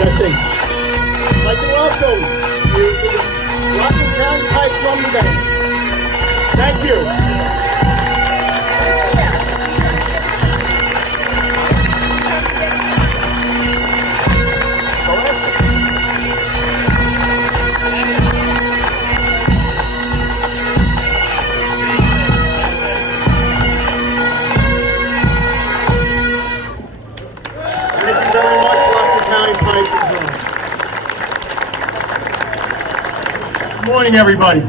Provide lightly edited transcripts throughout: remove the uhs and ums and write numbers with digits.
Testing. I'd like to welcome you to the Rockland County Pipe Drumming Band. Thank you. Thank you very much, Rockland County Pipe and Drum. Good morning, everybody.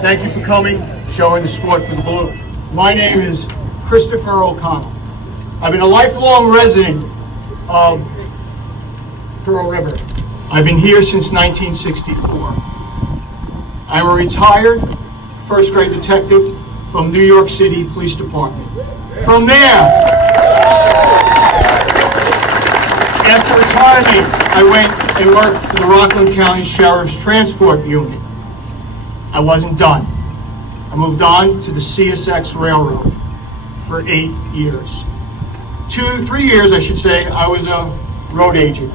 Thank you for coming, showing the sport for the blue. My name is Christopher O'Connell. I've been a lifelong resident of Pearl River. I've been here since 1964. I'm a retired first grade detective from New York City Police Department. From there, after retirement, I went and worked for the Rockland County Sheriff's Transport Unit. I wasn't done. I moved on to the CSX Railroad for 8 years. 3 years, I should say, I was a road agent.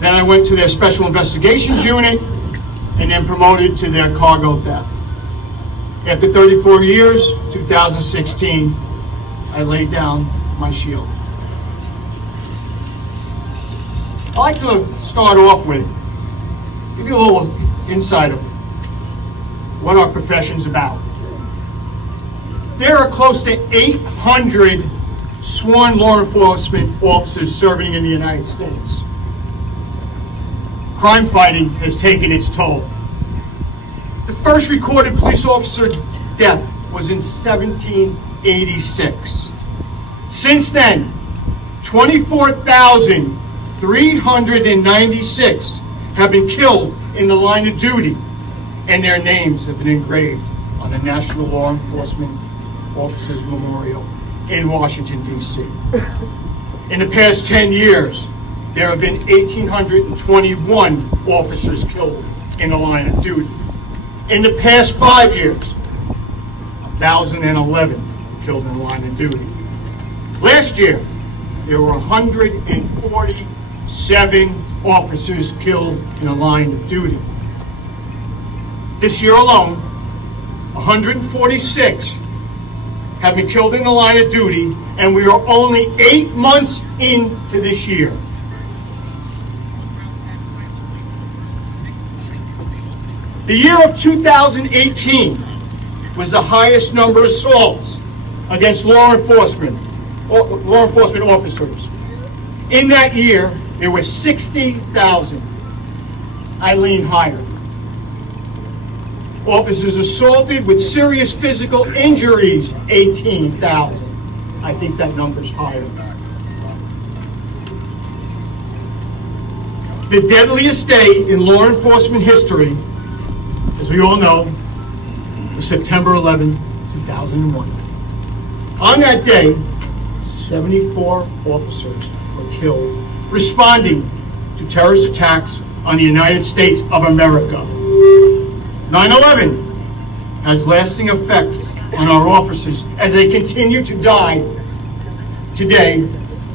Then I went to their Special Investigations Unit and then promoted to their cargo theft. After 34 years, 2016, I laid down my shield. I'd like to start off with, give you a little insight of what our profession's about. There are close to 800 sworn law enforcement officers serving in the United States. Crime fighting has taken its toll. The first recorded police officer death was in 1786. Since then, 24,396 have been killed in the line of duty, and their names have been engraved on the National Law Enforcement Officers Memorial in Washington, D.C. In the past 10 years, there have been 1,821 officers killed in the line of duty. In the past 5 years, 1,011 killed in the line of duty. Last year, there were 147 officers killed in the line of duty. This year alone, 146 have been killed in the line of duty, and we are only 8 months into this year. The year of 2018 was the highest number of assaults against law enforcement officers. In that year, there were 60,000. I lean higher. Officers assaulted with serious physical injuries, 18,000. I think that number's higher. The deadliest day in law enforcement history, as we all know, was September 11, 2001. On that day, 74 officers were killed responding to terrorist attacks on the United States of America. 9/11 has lasting effects on our officers as they continue to die today,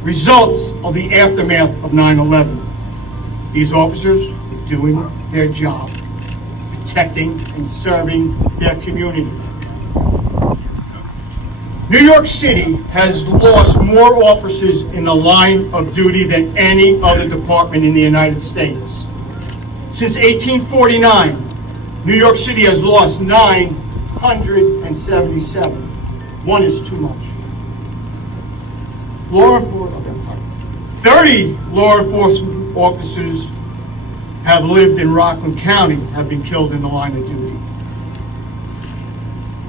results of the aftermath of 9/11. These officers are doing their job, protecting and serving their community. New York City has lost more officers in the line of duty than any other department in the United States. Since 1849, New York City has lost 977. One is too much. 30 law enforcement officers have lived in Rockland County, have been killed in the line of duty.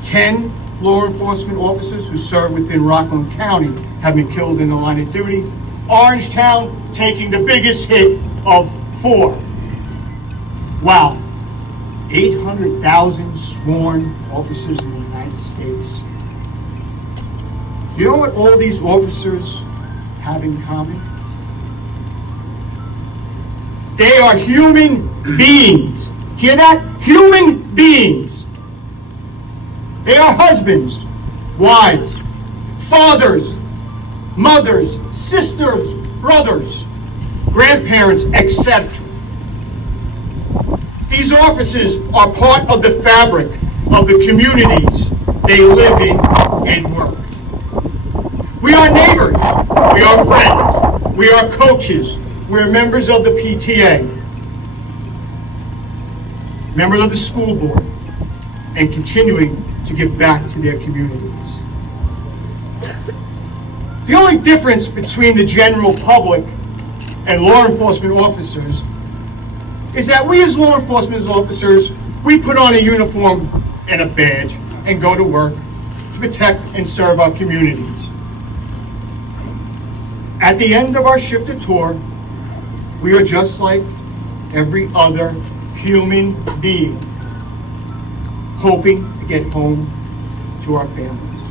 10 law enforcement officers who serve within Rockland County have been killed in the line of duty. Orangetown taking the biggest hit of 4. Wow. 800,000 sworn officers in the United States. You know what all these officers have in common? They are human beings. Hear that? Human beings. They are husbands, wives, fathers, mothers, sisters, brothers. grandparents, etc. These officers are part of the fabric of the communities they live in and work. We are neighbors, we are friends, we are coaches, we are members of the PTA, members of the school board, and continuing to give back to their communities. The only difference between the general public and law enforcement officers is that we as law enforcement officers, we put on a uniform and a badge and go to work to protect and serve our communities. At the end of our shift or tour, we are just like every other human being, hoping to get home to our families.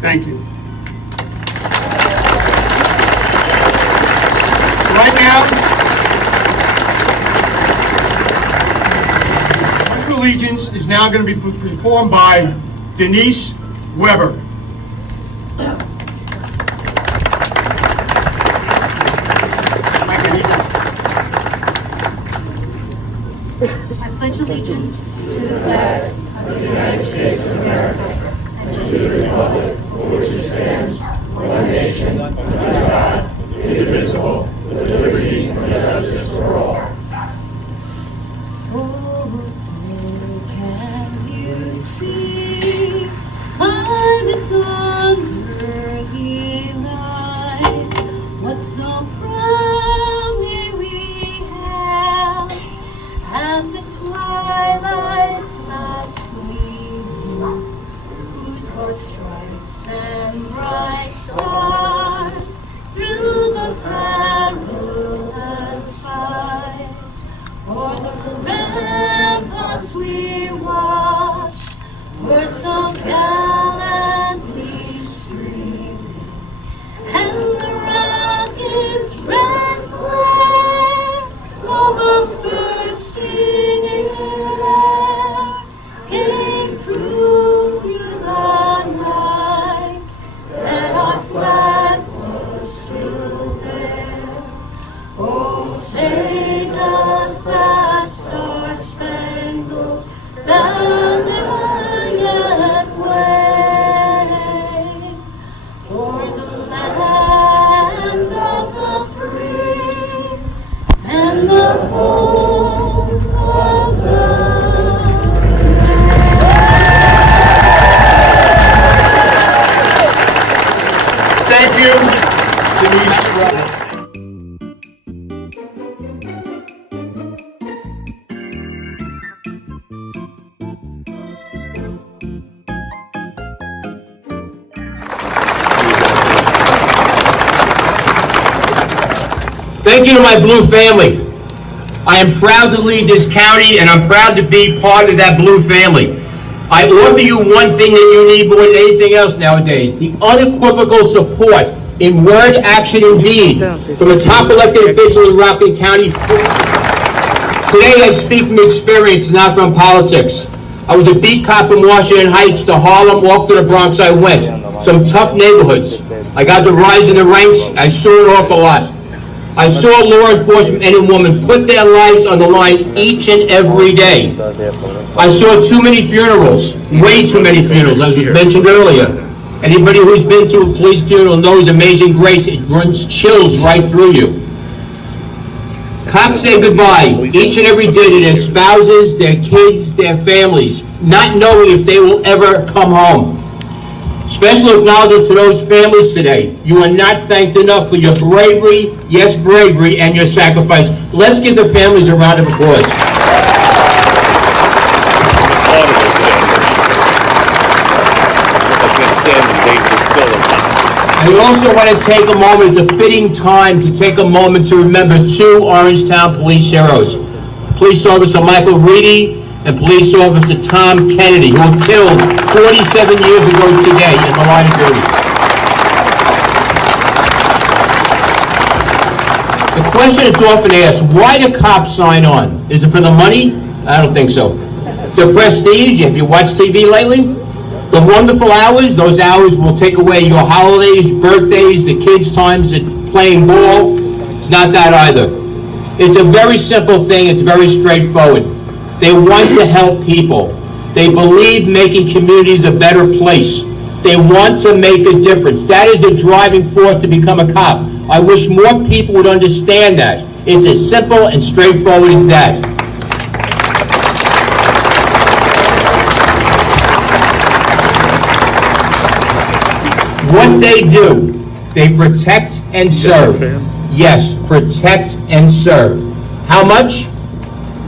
Thank you. Right now, Allegiance is now going to be performed by Denise Weber. I pledge allegiance to the flag of the United States of America and to the republic for which it stands, one nation, under God, indivisible, with liberty and justice for all. Oh, say can you see by the dawn's early light what so proudly we hailed at the twilight's last gleaming, whose broad stripes and bright stars through the perilous fight o'er the ramparts we watched were so gallantly streaming, and the rocket's red glare, no bombs bursting in air, gave proof through the night that our flag was still there. Oh, say does that star-spangled banner yet wave o'er the land of the free and the home of the Thank you, Denise Weber. Thank you to my Blue family. I am proud to lead this county, and I'm proud to be part of that Blue family. I offer you one thing that you need more than anything else nowadays, the unequivocal support in word, action, and deed from a top elected official in Rockland County. Today I speak from experience, not from politics. I was a beat cop from Washington Heights to Harlem, off to the Bronx I went. Some tough neighborhoods. I got to rise in the ranks. I saw an awful lot. I saw law enforcement men and women put their lives on the line each and every day. I saw too many funerals, way too many funerals, as was mentioned earlier. Anybody who's been to a police funeral knows Amazing Grace. It runs chills right through you. Cops say goodbye each and every day to their spouses, their kids, their families, not knowing if they will ever come home. Special acknowledgement to those families today. You are not thanked enough for your bravery, yes, bravery, and your sacrifice. Let's give the families a round of applause. I also want to take a moment, it's a fitting time to take a moment to remember two Orangetown police heroes. Police Officer Michael Reedy and Police Officer Tom Kennedy, who were killed 47 years ago today in the line of duty. The question is often asked, why do cops sign on? Is it for the money? I don't think so. The prestige, have you watched TV lately? The wonderful hours, those hours will take away your holidays, birthdays, the kids' times at playing ball. It's not that either. It's a very simple thing. It's very straightforward. They want to help people. They believe making communities a better place. They want to make a difference. That is the driving force to become a cop. I wish more people would understand that. It's as simple and straightforward as that. What they do, they protect and serve. Yes, protect and serve. How much?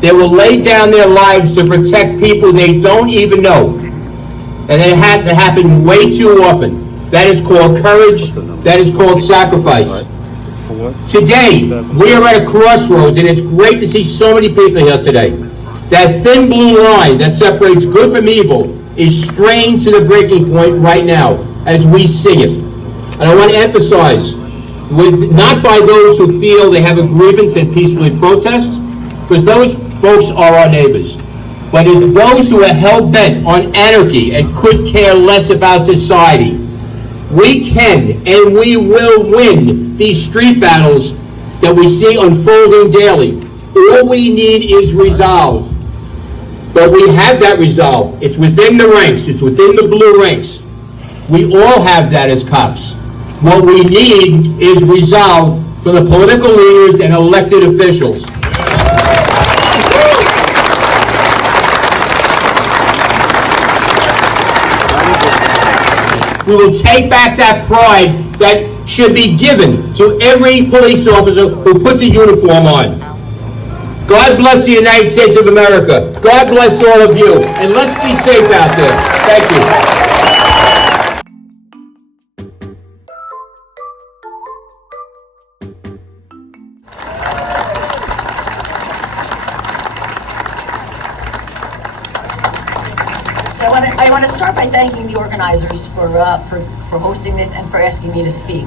They will lay down their lives to protect people they don't even know. And it has to happen way too often. That is called courage. That is called sacrifice. Today, we are at a crossroads, and it's great to see so many people here today. That thin blue line that separates good from evil is strained to the breaking point right now as we see it. And I want to emphasize, not by those who feel they have a grievance and peacefully protest, because those folks are our neighbors. But it's those who are hell-bent on anarchy and could care less about society. We can and we will win these street battles that we see unfolding daily. All we need is resolve. But we have that resolve. It's within the ranks. It's within the blue ranks. We all have that as cops. What we need is resolve from the political leaders and elected officials. We will take back that pride that should be given to every police officer who puts a uniform on. God bless the United States of America. God bless all of you. And let's be safe out there. Thank you. So I want to start by thanking the organizers for hosting this and for asking me to speak.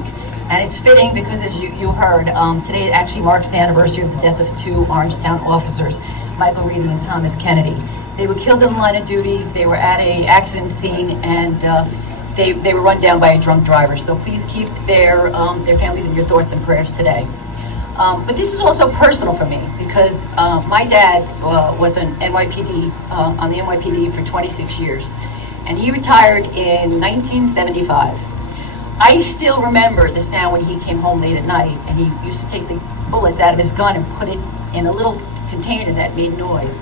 And it's fitting because, as you heard, today actually marks the anniversary of the death of two Orangetown officers, Michael Reedy and Thomas Kennedy. They were killed in the line of duty. They were at an accident scene, and they were run down by a drunk driver. So please keep their families in your thoughts and prayers today. But this is also personal for me because my dad was an NYPD, on the NYPD for 26 years, and he retired in 1975. I still remember the sound when he came home late at night, and he used to take the bullets out of his gun and put it in a little container that made noise.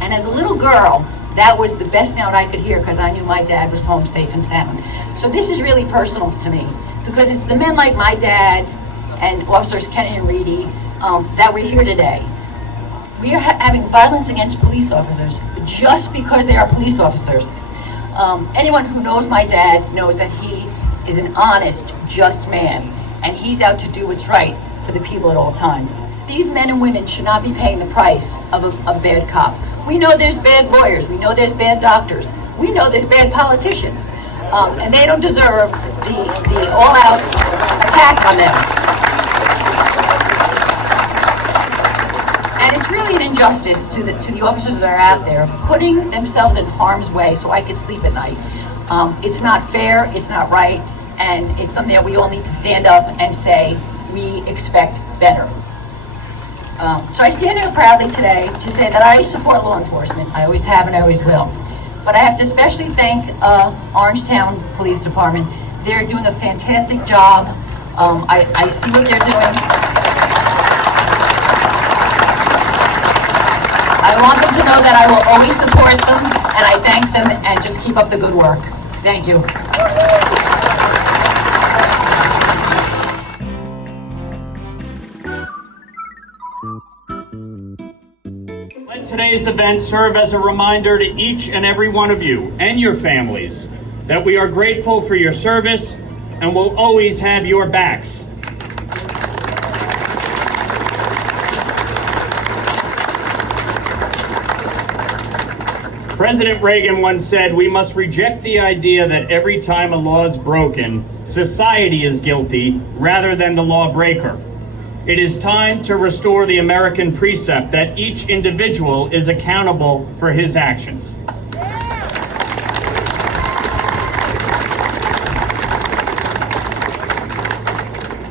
And as a little girl, that was the best sound I could hear because I knew my dad was home safe and sound. So this is really personal to me because it's the men like my dad and Officers Kennedy and Reedy that we're here today. We are having violence against police officers just because they are police officers. Anyone who knows my dad knows that he is an honest, just man, and he's out to do what's right for the people at all times. These men and women should not be paying the price of a bad cop. We know there's bad lawyers, we know there's bad doctors, we know there's bad politicians, and they don't deserve the all-out attack on them. And it's really an injustice to the officers that are out there putting themselves in harm's way so I could sleep at night. It's not fair, it's not right, and it's something that we all need to stand up and say, we expect better. So I stand here proudly today to say that I support law enforcement. I always have and I always will. But I have to especially thank Orangetown Police Department. They're doing a fantastic job. I see what they're doing. I want them to know that I will always support them, and I thank them, and just keep up the good work. Thank you. Let today's event serve as a reminder to each and every one of you and your families that we are grateful for your service and will always have your backs. President Reagan once said, "We must reject the idea that every time a law is broken, society is guilty rather than the lawbreaker. It is time to restore the American precept that each individual is accountable for his actions."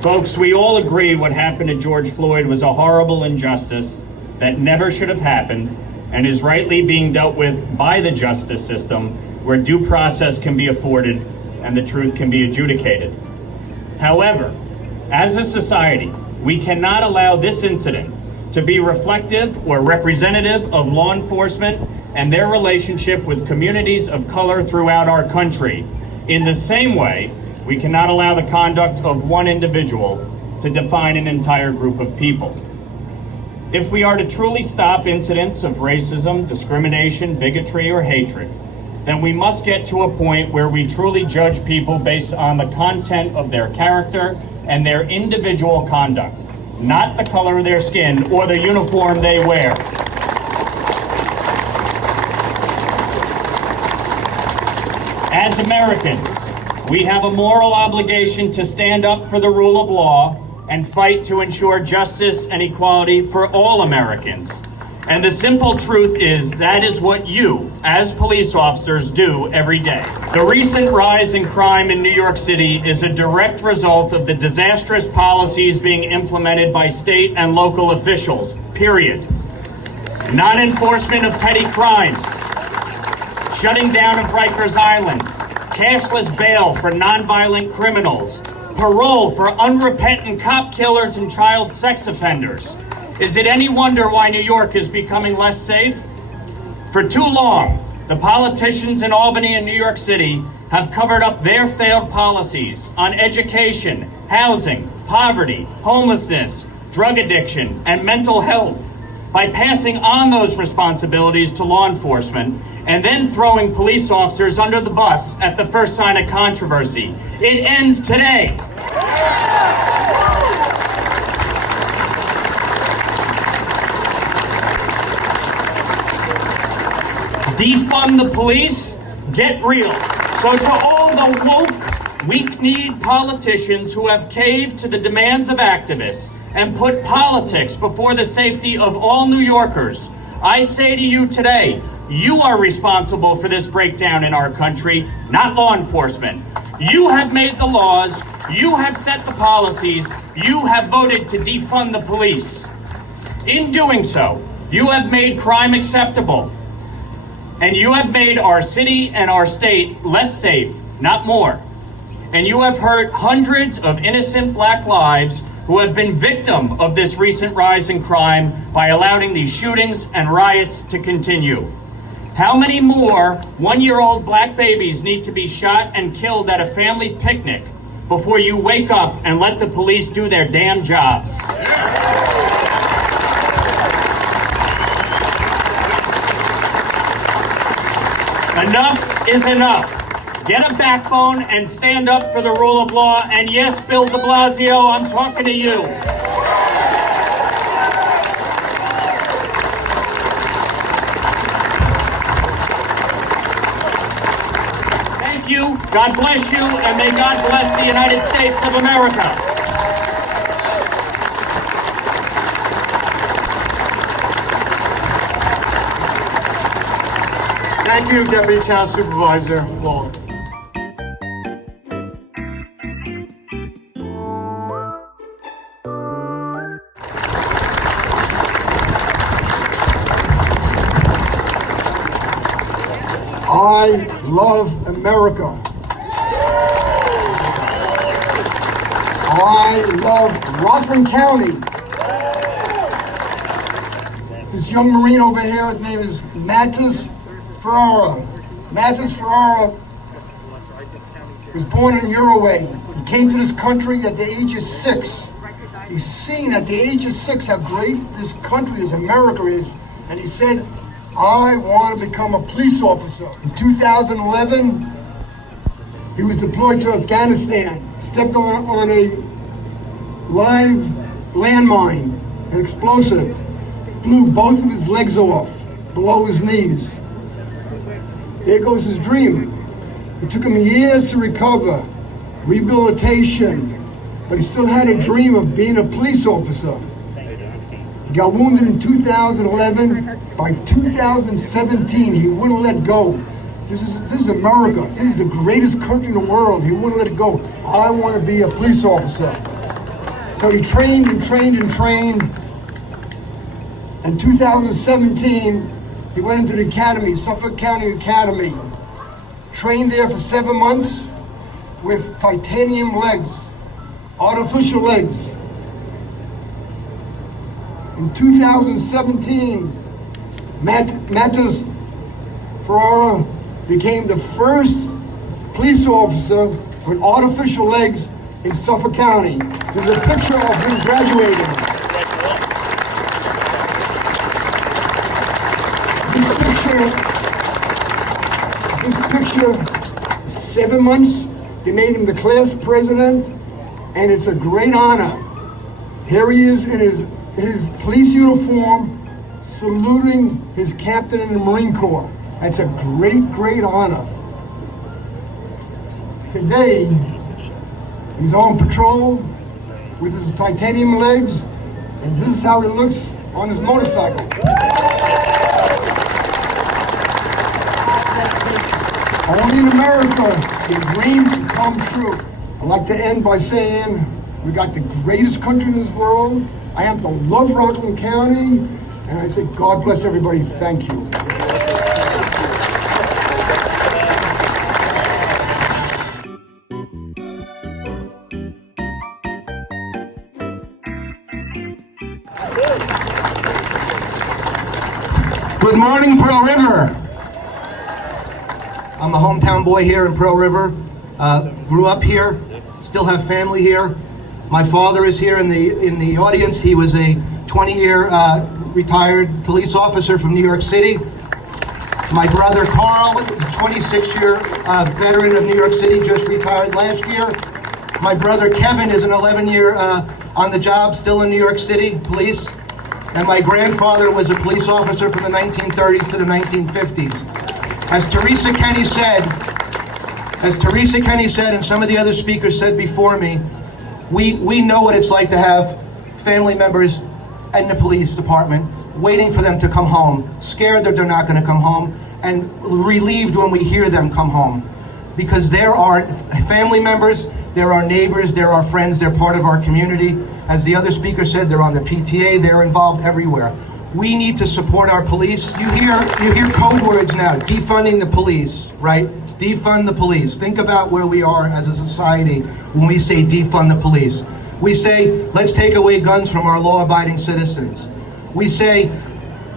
Folks, we all agree what happened to George Floyd was a horrible injustice that never should have happened and is rightly being dealt with by the justice system, where due process can be afforded and the truth can be adjudicated. However, as a society, we cannot allow this incident to be reflective or representative of law enforcement and their relationship with communities of color throughout our country. In the same way, we cannot allow the conduct of one individual to define an entire group of people. If we are to truly stop incidents of racism, discrimination, bigotry, or hatred, then we must get to a point where we truly judge people based on the content of their character and their individual conduct, not the color of their skin or the uniform they wear. As Americans, we have a moral obligation to stand up for the rule of law and fight to ensure justice and equality for all Americans. And the simple truth is that is what you, as police officers, do every day. The recent rise in crime in New York City is a direct result of the disastrous policies being implemented by state and local officials, period. Non-enforcement of petty crimes, shutting down of Rikers Island, cashless bail for nonviolent criminals, parole for unrepentant cop killers and child sex offenders. Is it any wonder why New York is becoming less safe? For too long, the politicians in Albany and New York City have covered up their failed policies on education, housing, poverty, homelessness, drug addiction, and mental health by passing on those responsibilities to law enforcement and then throwing police officers under the bus at the first sign of controversy. It ends today. Defund the police, get real. So to all the woke, weak-kneed politicians who have caved to the demands of activists and put politics before the safety of all New Yorkers, I say to you today, you are responsible for this breakdown in our country, not law enforcement. You have made the laws, you have set the policies, you have voted to defund the police. In doing so, you have made crime acceptable. And you have made our city and our state less safe, not more. And you have hurt hundreds of innocent black lives who have been victim of this recent rise in crime by allowing these shootings and riots to continue. How many more one-year-old black babies need to be shot and killed at a family picnic before you wake up and let the police do their damn jobs? Enough is enough. Get a backbone and stand up for the rule of law. And yes, Bill de Blasio, I'm talking to you. Thank you, God bless you, and may God bless the United States of America. Thank you, Deputy Town Supervisor Long. I love America. I love Rockland County. This young Marine over here, his name is Matis Ferrara. Matis Ferrara was born in Uruguay. He came to this country at the age of 6. He's seen at the age of 6 how great this country is, America is, and he said, I want to become a police officer. In 2011, he was deployed to Afghanistan, stepped on a live landmine, an explosive, flew both of his legs off below his knees. There goes his dream. It took him years to recover, rehabilitation, but he still had a dream of being a police officer. He got wounded in 2011. By 2017, he wouldn't let go. This is America. This is the greatest country in the world. He wouldn't let it go. I want to be a police officer. So he trained and trained and trained. In 2017, he went into the academy, Suffolk County Academy. Trained there for 7 months with titanium legs, artificial legs. In 2017, Matis Ferrara became the first police officer with artificial legs in Suffolk County. There's a picture of him graduating. This picture, 7 months, they made him the class president, and it's a great honor. Here he is in his police uniform, saluting his captain in the Marine Corps. That's a great, great honor. Today, he's on patrol with his titanium legs, and this is how he looks on his motorcycle. Only in America can dreams come true. I'd like to end by saying we got the greatest country in this world. I happen to love Rockland County, and I say God bless everybody. Thank you. Good morning, Pearl River. I'm a hometown boy here in Pearl River. Grew up here, still have family here. My father is here in the audience. He was a 20-year retired police officer from New York City. My brother Carl, 26-year veteran of New York City, just retired last year. My brother Kevin is an 11-year on the job, still in New York City Police. And my grandfather was a police officer from the 1930s to the 1950s. As Teresa Kenny said, and some of the other speakers said before me, we know what it's like to have family members in the police department waiting for them to come home, scared that they're not going to come home, and relieved when we hear them come home. Because there are family members, there are neighbors, there are friends, they're part of our community. As the other speaker said, they're on the PTA, they're involved everywhere. We need to support our police. You hear code words now, defunding the police, right? Defund the police. Think about where we are as a society when we say defund the police. We say, let's take away guns from our law-abiding citizens. We say,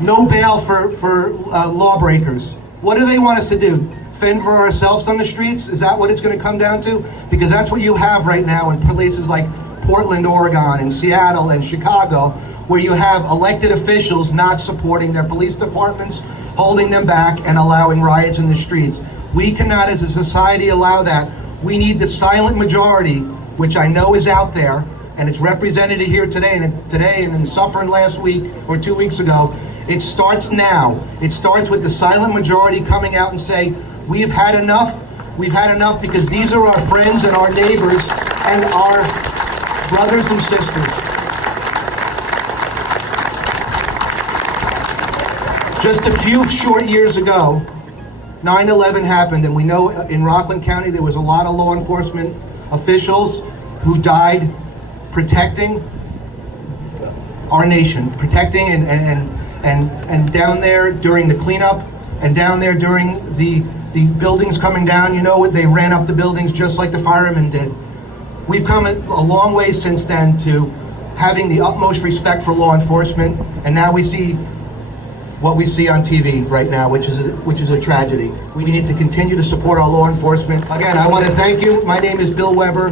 no bail for lawbreakers. What do they want us to do? Fend for ourselves on the streets? Is that what it's going to come down to? Because that's what you have right now in places like Portland, Oregon, and Seattle, and Chicago, where you have elected officials not supporting their police departments, holding them back, and allowing riots in the streets. We cannot, as a society, allow that. We need the silent majority, which I know is out there, and it's represented here today and in Suffern last week or 2 weeks ago. It starts now. It starts with the silent majority coming out and say, we've had enough. We've had enough because these are our friends and our neighbors and our brothers and sisters. Just a few short years ago, 9/11 happened, and we know in Rockland County there was a lot of law enforcement officials who died protecting our nation, protecting and down there during the cleanup, and down there during the buildings coming down. You know, they ran up the buildings just like the firemen did. We've come a long way since then to having the utmost respect for law enforcement, and now we see what we see on TV right now, which is a tragedy. We need to continue to support our law enforcement. Again, I want to thank you. My name is Bill Weber,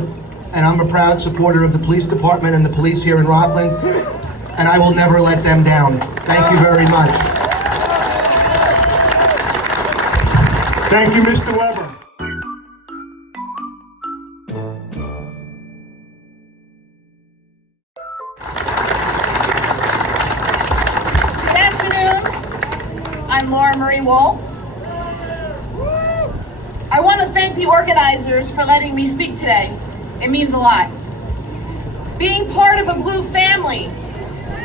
and I'm a proud supporter of the police department and the police here in Rockland, and I will never let them down. Thank you very much. Thank you, Mr. Weber. Good afternoon. I'm Laura Marie Wohl. I want to thank the organizers for letting me speak today. It means a lot. Being part of a blue family,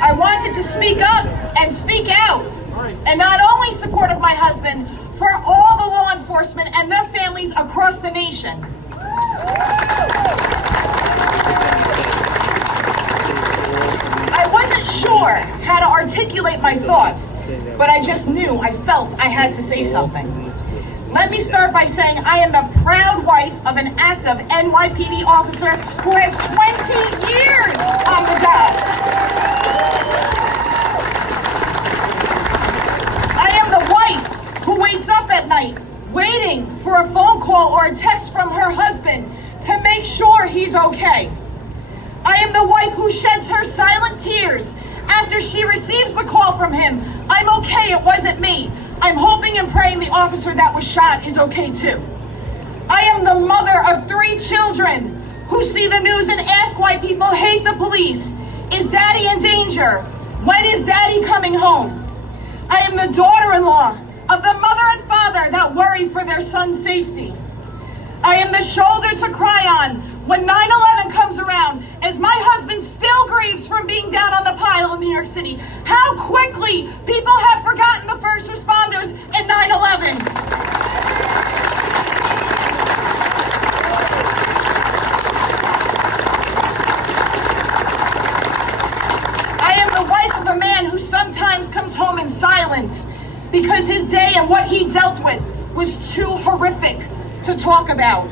I wanted to speak up and speak out, and not only support of my husband, for all the law enforcement and their families across the nation. sure how to articulate my thoughts, but I just knew, I felt I had to say something. Let me start by saying I am the proud wife of an active NYPD officer who has 20 years on the job. I am the wife who waits up at night waiting for a phone call or a text from her husband to make sure he's okay. I am the wife who sheds her silent tears after she receives the call from him. I'm okay, it wasn't me. I'm hoping and praying the officer that was shot is okay too. I am the mother of 3 children who see the news and ask why people hate the police. Is daddy in danger? When is daddy coming home? I am the daughter-in-law of the mother and father that worry for their son's safety. I am the shoulder to cry on when 9/11 comes around, as my husband still grieves from being down on the pile in New York City. How quickly people have forgotten the first responders in 9/11. I am the wife of a man who sometimes comes home in silence because his day and what he dealt with was too horrific to talk about.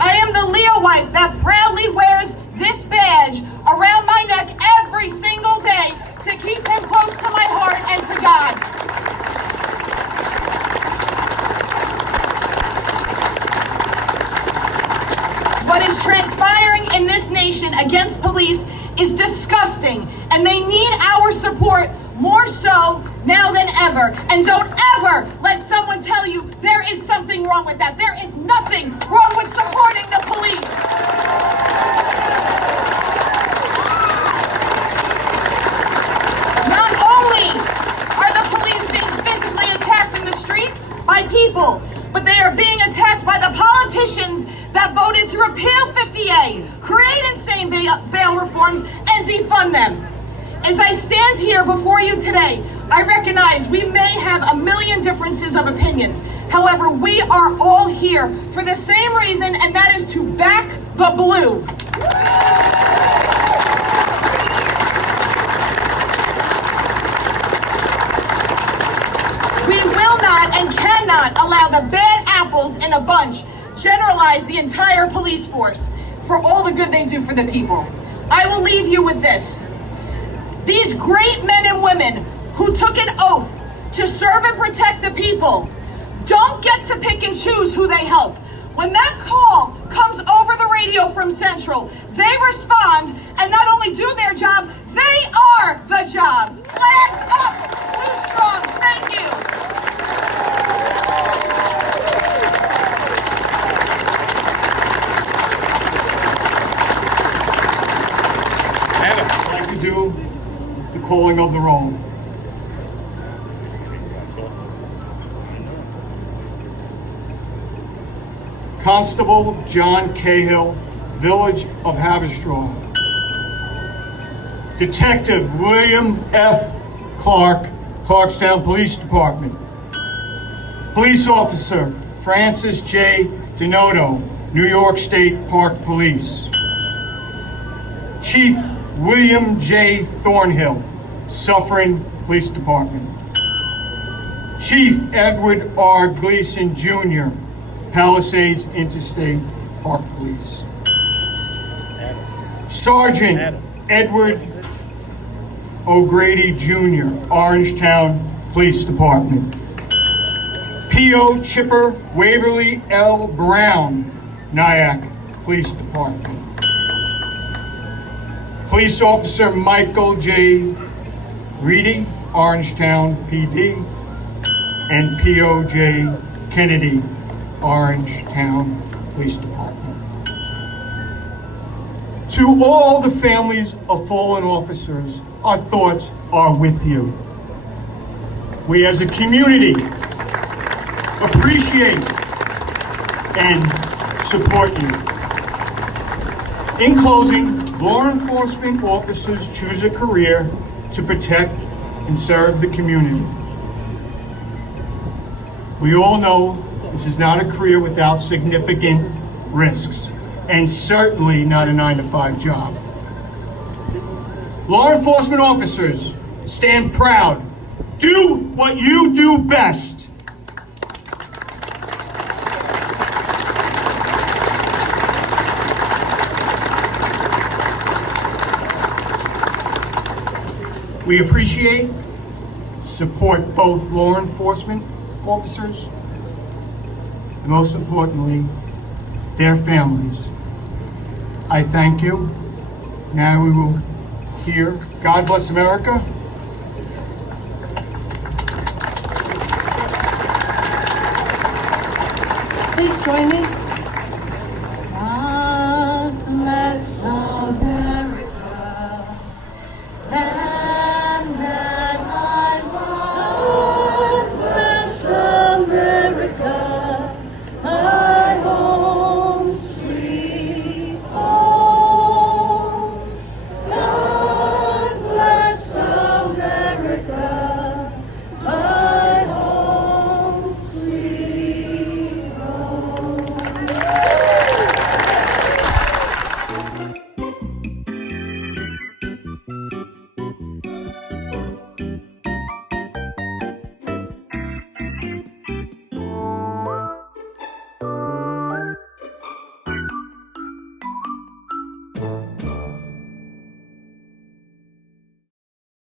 I am the Leo wife that proudly wears this badge around my neck every single day to keep him close to my heart and to God. What is transpiring in this nation against police is disgusting, and they need our support more so now than ever. And don't ever let someone tell you there is something wrong with that. There is nothing wrong with supporting the police. Not only are the police being physically attacked in the streets by people, but they are being attacked by the politicians that voted to repeal 50A, create insane bail reforms, and defund them. As I stand here before you today, I recognize we may have a million differences of opinions. However, we are all here for the same reason, and that is to back the blue. We will not and cannot allow the bad apples in a bunch generalize the entire police force for all the good they do for the people. I will leave you with this. These great men and women who took an oath to serve and protect the people don't get to pick and choose who they help. When that call comes over the radio from Central, they respond and not only do their job, they are the job. Flags up, Blue Strong. Thank you. I'd like to do the calling of the roll. Constable John Cahill, Village of Haverstraw. Detective William F. Clark, Clarkstown Police Department. Police Officer Francis J. Denoto, New York State Park Police. Chief William J. Thornhill, Suffern Police Department. Chief Edward R. Gleason Jr., Palisades Interstate Park Police. Sergeant Edward O'Grady Jr., Orangetown Police Department. P.O. Chipper Waverly L. Brown, Nyack Police Department. Police Officer Michael J. Reedy, Orangetown PD, and P.O.J. Kennedy, Orangetown Police Department. To all the families of fallen officers, our thoughts are with you. We as a community appreciate and support you. In closing, law enforcement officers choose a career to protect and serve the community. We all know this is not a career without significant risks, and certainly not a 9-to-5 job. Law enforcement officers, stand proud. Do what you do best. We appreciate, support both law enforcement officers, and most importantly, their families. I thank you. Now we will hear God Bless America. Please join me